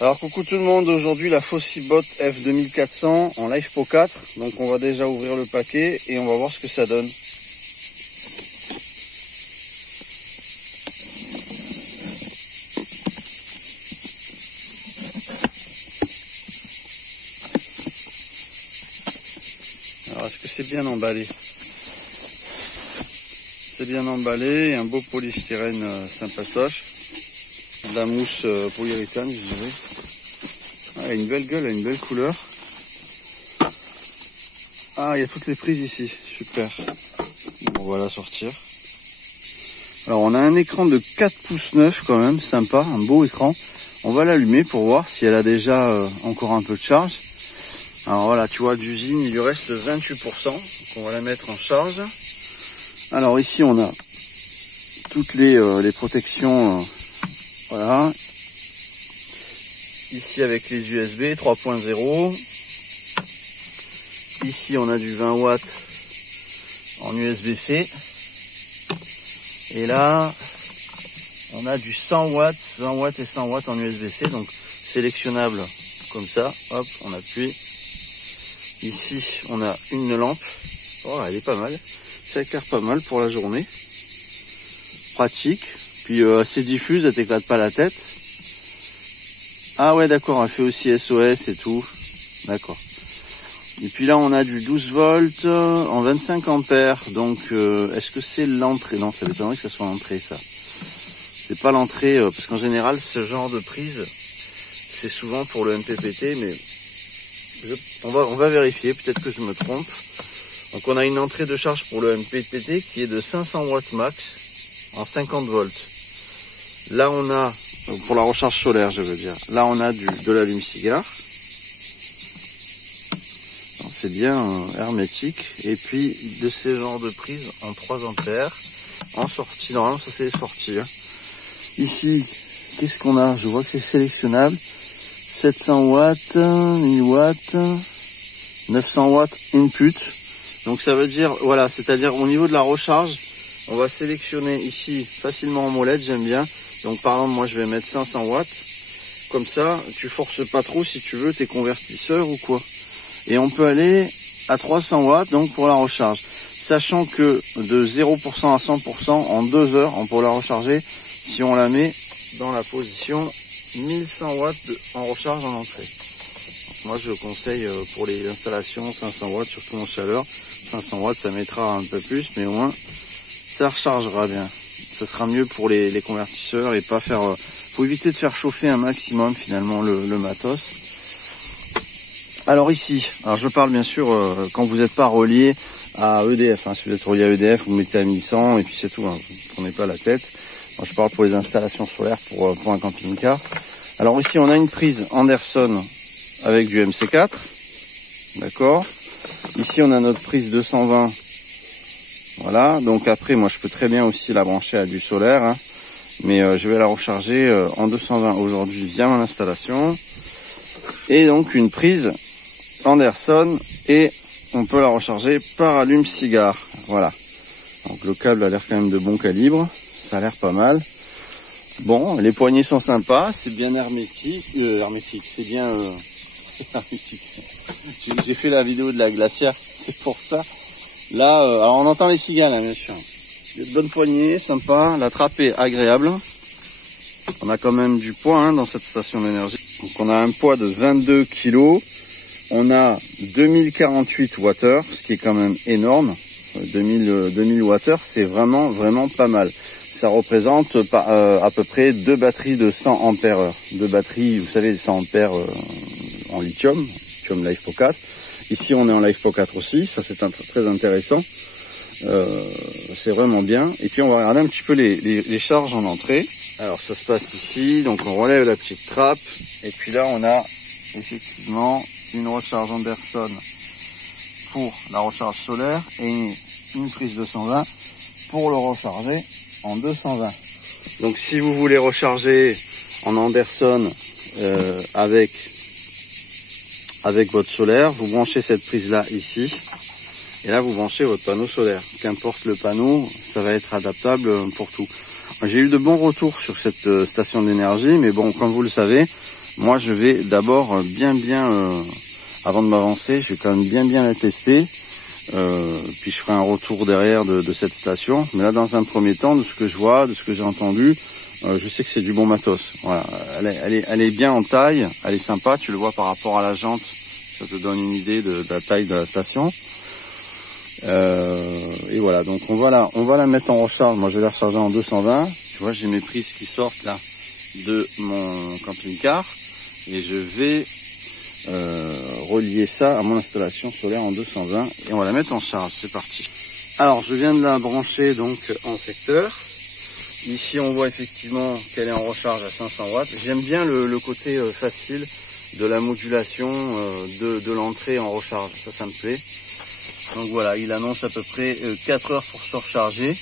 Alors coucou tout le monde, aujourd'hui la Fossibot F2400 en LivePro 4. Donc on va déjà ouvrir le paquet et on va voir ce que ça donne. Alors est-ce que c'est bien emballé? C'est bien emballé, un beau polystyrène sympatoche. De la mousse polyuréthane, je dirais. Ah, elle a une belle gueule, elle a une belle couleur. Ah, il y a toutes les prises ici, super. Bon, on va la sortir. Alors, on a un écran de 4 pouces 9 quand même, sympa, un beau écran. On va l'allumer pour voir si elle a déjà encore un peu de charge. Alors voilà, tu vois, d'usine, il lui reste 28%. Donc on va la mettre en charge. Alors ici, on a toutes les protections. Voilà, ici avec les USB 3.0, ici on a du 20 watts en USB-C, et là on a du 100 watts, 20 watts et 100 watts en USB-C, donc sélectionnable comme ça, hop, on appuie, ici on a une lampe, oh elle est pas mal, ça éclaire pas mal pour la journée, pratique. Puis assez diffuse, elle t'éclate pas la tête. Ah ouais d'accord, elle fait aussi SOS et tout. D'accord. Et puis là on a du 12 volts en 25 ampères. Donc est-ce que c'est l'entrée? Non, ça m'étonnerait que ce soit l'entrée ça. C'est pas l'entrée, parce qu'en général ce genre de prise, c'est souvent pour le MPPT, mais on va vérifier, peut-être que je me trompe. Donc on a une entrée de charge pour le MPPT qui est de 500 watts max en 50 volts. Là on a, pour la recharge solaire je veux dire, là on a de l'allume-cigare. C'est bien hermétique. Et puis de ces genres de prises en 3 ampères. En sortie, normalement ça c'est les sorties. Hein. Ici, qu'est-ce qu'on a? Je vois que c'est sélectionnable. 700 watts, 1000 watts, 900 watts input. Donc ça veut dire, voilà, c'est-à-dire au niveau de la recharge, on va sélectionner ici facilement en molette, j'aime bien. Donc par exemple, moi je vais mettre 500 watts. Comme ça, tu forces pas trop si tu veux tes convertisseurs ou quoi. Et on peut aller à 300 watts donc pour la recharge. Sachant que de 0% à 100% en 2 heures, on peut la recharger si on la met dans la position 1100 watts en recharge en entrée. Donc moi je conseille pour les installations 500 watts, surtout en chaleur. 500 watts ça mettra un peu plus, mais au moins ça rechargera bien. Ça sera mieux pour les convertisseurs et pas faire... faut éviter de faire chauffer un maximum finalement le matos. Alors ici, alors je parle bien sûr quand vous n'êtes pas relié à EDF. Hein, si vous êtes relié à EDF, vous mettez à 1100 et puis c'est tout. Hein, vous ne prenez pas la tête. Moi, je parle pour les installations solaires pour un camping-car. Alors ici on a une prise Anderson avec du MC4. D'accord. Ici on a notre prise 220. Voilà, donc après moi je peux très bien aussi la brancher à du solaire, hein, mais je vais la recharger en 220 aujourd'hui via mon installation. Et donc une prise Anderson et on peut la recharger par allume-cigare. Voilà, donc le câble a l'air quand même de bon calibre, ça a l'air pas mal. Bon, les poignées sont sympas, c'est bien hermétique, c'est bien hermétique. J'ai fait la vidéo de la glacière, c'est pour ça. Là, alors on entend les cigales, hein, bien sûr. Il y a de bonnes poignées, sympa. La trappe est agréable. On a quand même du poids hein, dans cette station d'énergie. Donc on a un poids de 22 kg. On a 2048 Wh, ce qui est quand même énorme. 2000 Wh, c'est vraiment pas mal. Ça représente à peu près 2 batteries de 100 ampères heure. 2 batteries, vous savez, 100 ampères en lithium LivePro 4. Ici on est en LivePro 4 aussi, ça c'est très intéressant, c'est vraiment bien. Et puis on va regarder un petit peu les charges en entrée. Alors ça se passe ici, donc on relève la petite trappe, et puis là on a effectivement une recharge Anderson pour la recharge solaire, et une prise 220 pour le recharger en 220. Donc si vous voulez recharger en Anderson avec votre solaire, vous branchez cette prise là ici et là vous branchez votre panneau solaire. Qu'importe le panneau, ça va être adaptable pour tout. J'ai eu de bons retours sur cette station d'énergie, mais bon, comme vous le savez, moi je vais d'abord avant de m'avancer, je vais quand même bien la tester. Puis je ferai un retour derrière de cette station. Mais là, dans un premier temps, de ce que je vois, de ce que j'ai entendu, je sais que c'est du bon matos. Voilà, elle est bien en taille, elle est sympa. Tu le vois par rapport à la jante, ça te donne une idée de la taille de la station. Et voilà, donc on va la mettre en recharge. Moi, je vais la recharger en 220. Tu vois, j'ai mes prises qui sortent là de mon camping-car et je vais relier ça à mon installation solaire en 220 et on va la mettre en charge. C'est parti. Alors je viens de la brancher donc en secteur. Ici on voit effectivement qu'elle est en recharge à 500 watts. J'aime bien le côté facile de la modulation de l'entrée en recharge. Ça me plaît. Donc voilà, il annonce à peu près 4 heures pour se recharger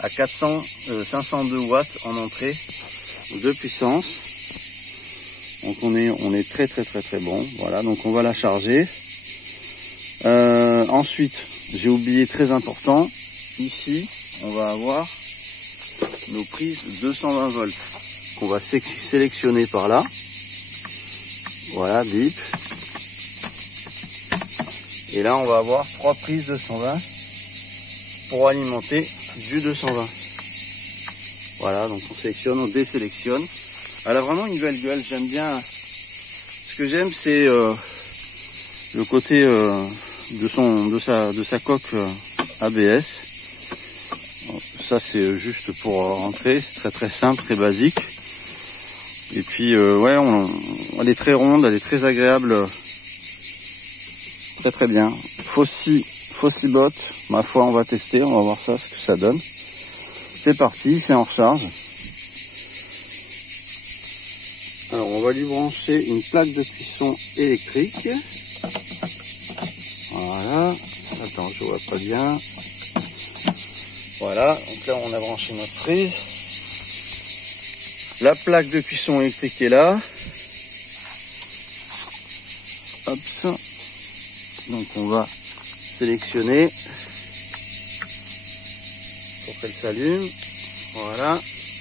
à 502 watts en entrée de puissance. Donc on est très bon. Voilà, donc on va la charger. Ensuite, j'ai oublié très important. Ici, on va avoir nos prises 220 volts qu'on va sélectionner par là. Voilà, bip. Et là, on va avoir 3 prises 220 pour alimenter du 220. Voilà, donc on sélectionne, on désélectionne. Elle a vraiment une belle gueule, j'aime bien. Ce que j'aime, c'est le côté de sa coque ABS. Ça, c'est juste pour rentrer, c'est très simple, très basique. Et puis, ouais, elle est très ronde, elle est très agréable, très bien. Fossi Bot, ma foi, on va tester, on va voir ça, ce que ça donne. C'est parti, c'est en recharge. Alors on va lui brancher une plaque de cuisson électrique. Voilà. Attends, je vois pas bien. Voilà, donc là on a branché notre prise. La plaque de cuisson électrique est là. Hop. Donc on va sélectionner pour qu'elle s'allume. Voilà.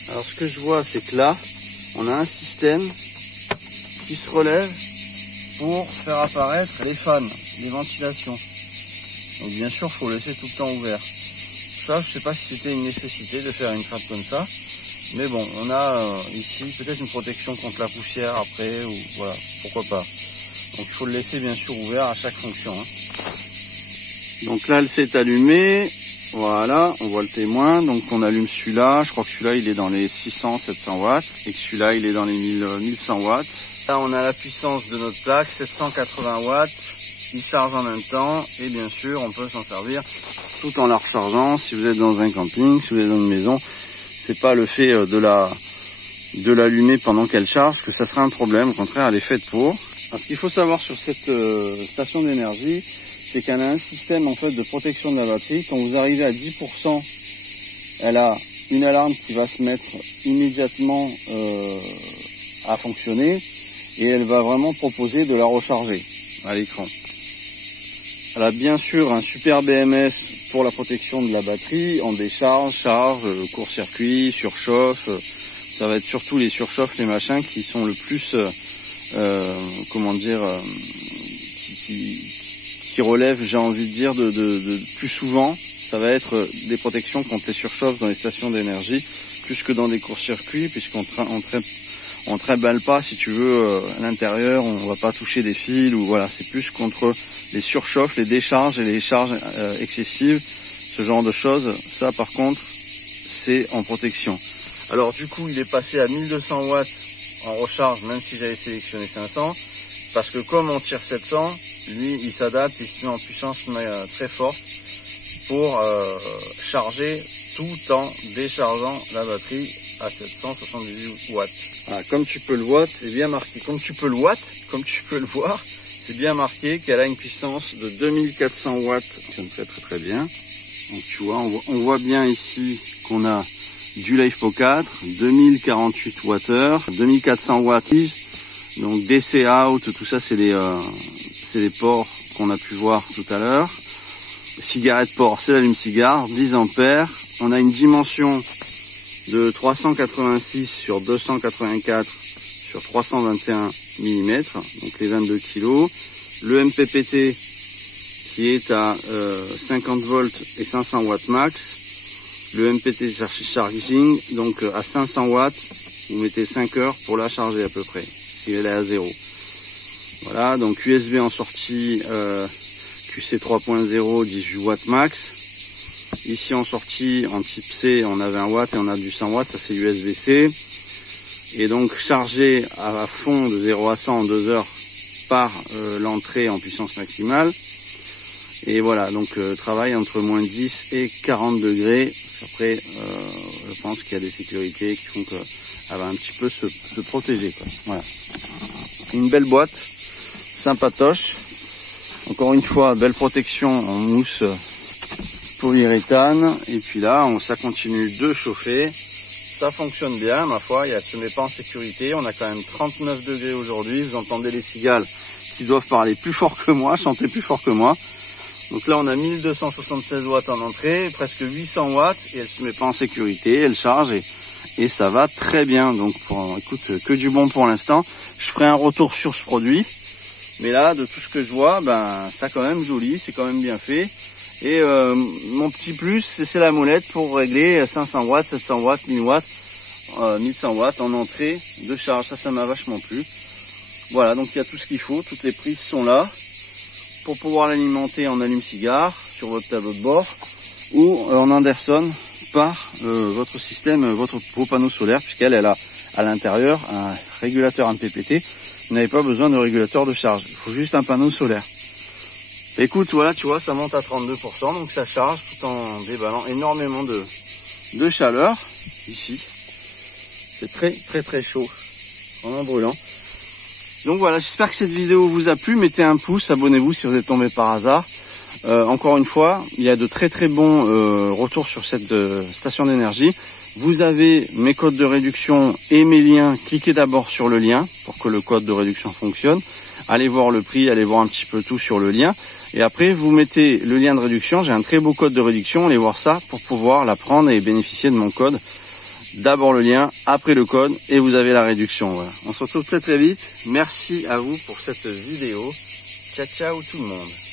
Alors ce que je vois, c'est que là, on a un système qui se relève pour faire apparaître les fans, les ventilations. Donc bien sûr, il faut laisser tout le temps ouvert. Ça, je sais pas si c'était une nécessité de faire une trappe comme ça. Mais bon, on a ici peut-être une protection contre la poussière après, ou voilà, pourquoi pas. Donc il faut le laisser bien sûr ouvert à chaque fonction. Hein. Donc là, elle s'est allumée. Voilà, on voit le témoin. Donc on allume celui-là. Je crois que celui-là, il est dans les 600-700 watts. Et que celui-là, il est dans les 1100 watts. Là, on a la puissance de notre plaque, 780 watts. Il charge en même temps. Et bien sûr, on peut s'en servir tout en la rechargeant. Si vous êtes dans un camping, si vous êtes dans une maison, c'est pas le fait de l'allumer pendant qu'elle charge que ça sera un problème. Au contraire, elle est faite pour. Alors, ce qu'il faut savoir sur cette station d'énergie, c'est qu'elle a un système en fait de protection de la batterie. Quand vous arrivez à 10%, elle a une alarme qui va se mettre immédiatement à fonctionner et elle va vraiment proposer de la recharger à l'écran. Elle a bien sûr un super BMS pour la protection de la batterie en décharge, charge, court-circuit, surchauffe. Ça va être surtout les surchauffes, les machins qui sont le plus, qui relèvent, j'ai envie de dire, de plus souvent. Ça va être des protections contre les surchauffes dans les stations d'énergie, plus que dans des courts-circuits, puisqu'on trimballe pas, si tu veux, à l'intérieur, on va pas toucher des fils, ou voilà, c'est plus contre les surchauffes, les décharges et les charges excessives, ce genre de choses. Ça, par contre, c'est en protection. Alors, du coup, il est passé à 1200 watts en recharge, même si j'avais sélectionné 500, parce que comme on tire 700, lui, il s'adapte, il se met en puissance très forte pour charger tout en déchargeant la batterie à 778 watts. Ah, comme tu peux le voir, c'est bien marqué. Comme tu peux le voir, c'est bien marqué qu'elle a une puissance de 2400 watts. Ça fonctionne très bien. Donc tu vois, on voit bien ici qu'on a du LiFePO 4, 2048 Wh, 2400 watts. Donc DC out, tout ça c'est les ports qu'on a pu voir tout à l'heure. Cigarette port, c'est l'allume-cigare, 10 ampères. On a une dimension de 386 sur 284 sur 321 mm, donc les 22 kg. Le MPPT qui est à 50 volts et 500 watts max. Le MPT charging, donc à 500 watts, vous mettez 5 heures pour la charger à peu près, si elle est à 0. Voilà, donc USB en sortie QC 3.0, 18 watts max. Ici en sortie, en type C, on a 20 watts et on a du 100 watts, ça c'est USB-C. Et donc chargé à fond de 0 à 100 en 2 heures par l'entrée en puissance maximale. Et voilà, donc travail entre moins 10 et 40 degrés. Après, je pense qu'il y a des sécurités qui font qu'elle va un petit peu se protéger, quoi. Voilà. Une belle boîte, sympatoche. Encore une fois, belle protection en mousse polyuréthane. Et puis là, ça continue de chauffer. Ça fonctionne bien, ma foi. Ce n'est pas en sécurité. On a quand même 39 degrés aujourd'hui. Vous entendez les cigales qui doivent parler plus fort que moi, chanter plus fort que moi. Donc là, on a 1276 watts en entrée, presque 800 watts, et elle se met pas en sécurité, elle charge et ça va très bien. Donc, écoute, que du bon pour l'instant. Je ferai un retour sur ce produit, mais là, de tout ce que je vois, ça quand même joli, c'est quand même bien fait. Et mon petit plus, c'est la molette pour régler 500 watts, 700 watts, 1000 watts, 1100 watts en entrée de charge. Ça m'a vachement plu. Voilà, donc il y a tout ce qu'il faut, toutes les prises sont là. Pour pouvoir l'alimenter en allume-cigare sur votre tableau de bord ou en Anderson par votre système, vos panneaux solaires, puisqu'elle a à l'intérieur un régulateur MPPT. Vous n'avez pas besoin de régulateur de charge, il faut juste un panneau solaire. Écoute, voilà, tu vois, ça monte à 32%, donc ça charge tout en déballant énormément de chaleur ici. C'est très très très chaud, vraiment brûlant. Donc voilà, j'espère que cette vidéo vous a plu. Mettez un pouce, abonnez-vous si vous êtes tombé par hasard. Encore une fois, il y a de très très bons retours sur cette station d'énergie. Vous avez mes codes de réduction et mes liens. Cliquez d'abord sur le lien pour que le code de réduction fonctionne. Allez voir le prix, allez voir un petit peu tout sur le lien. Et après, vous mettez le lien de réduction. J'ai un très beau code de réduction. Allez voir ça pour pouvoir la prendre et bénéficier de mon code. D'abord le lien, après le code et vous avez la réduction. Voilà. On se retrouve très très vite. Merci à vous pour cette vidéo. Ciao ciao tout le monde.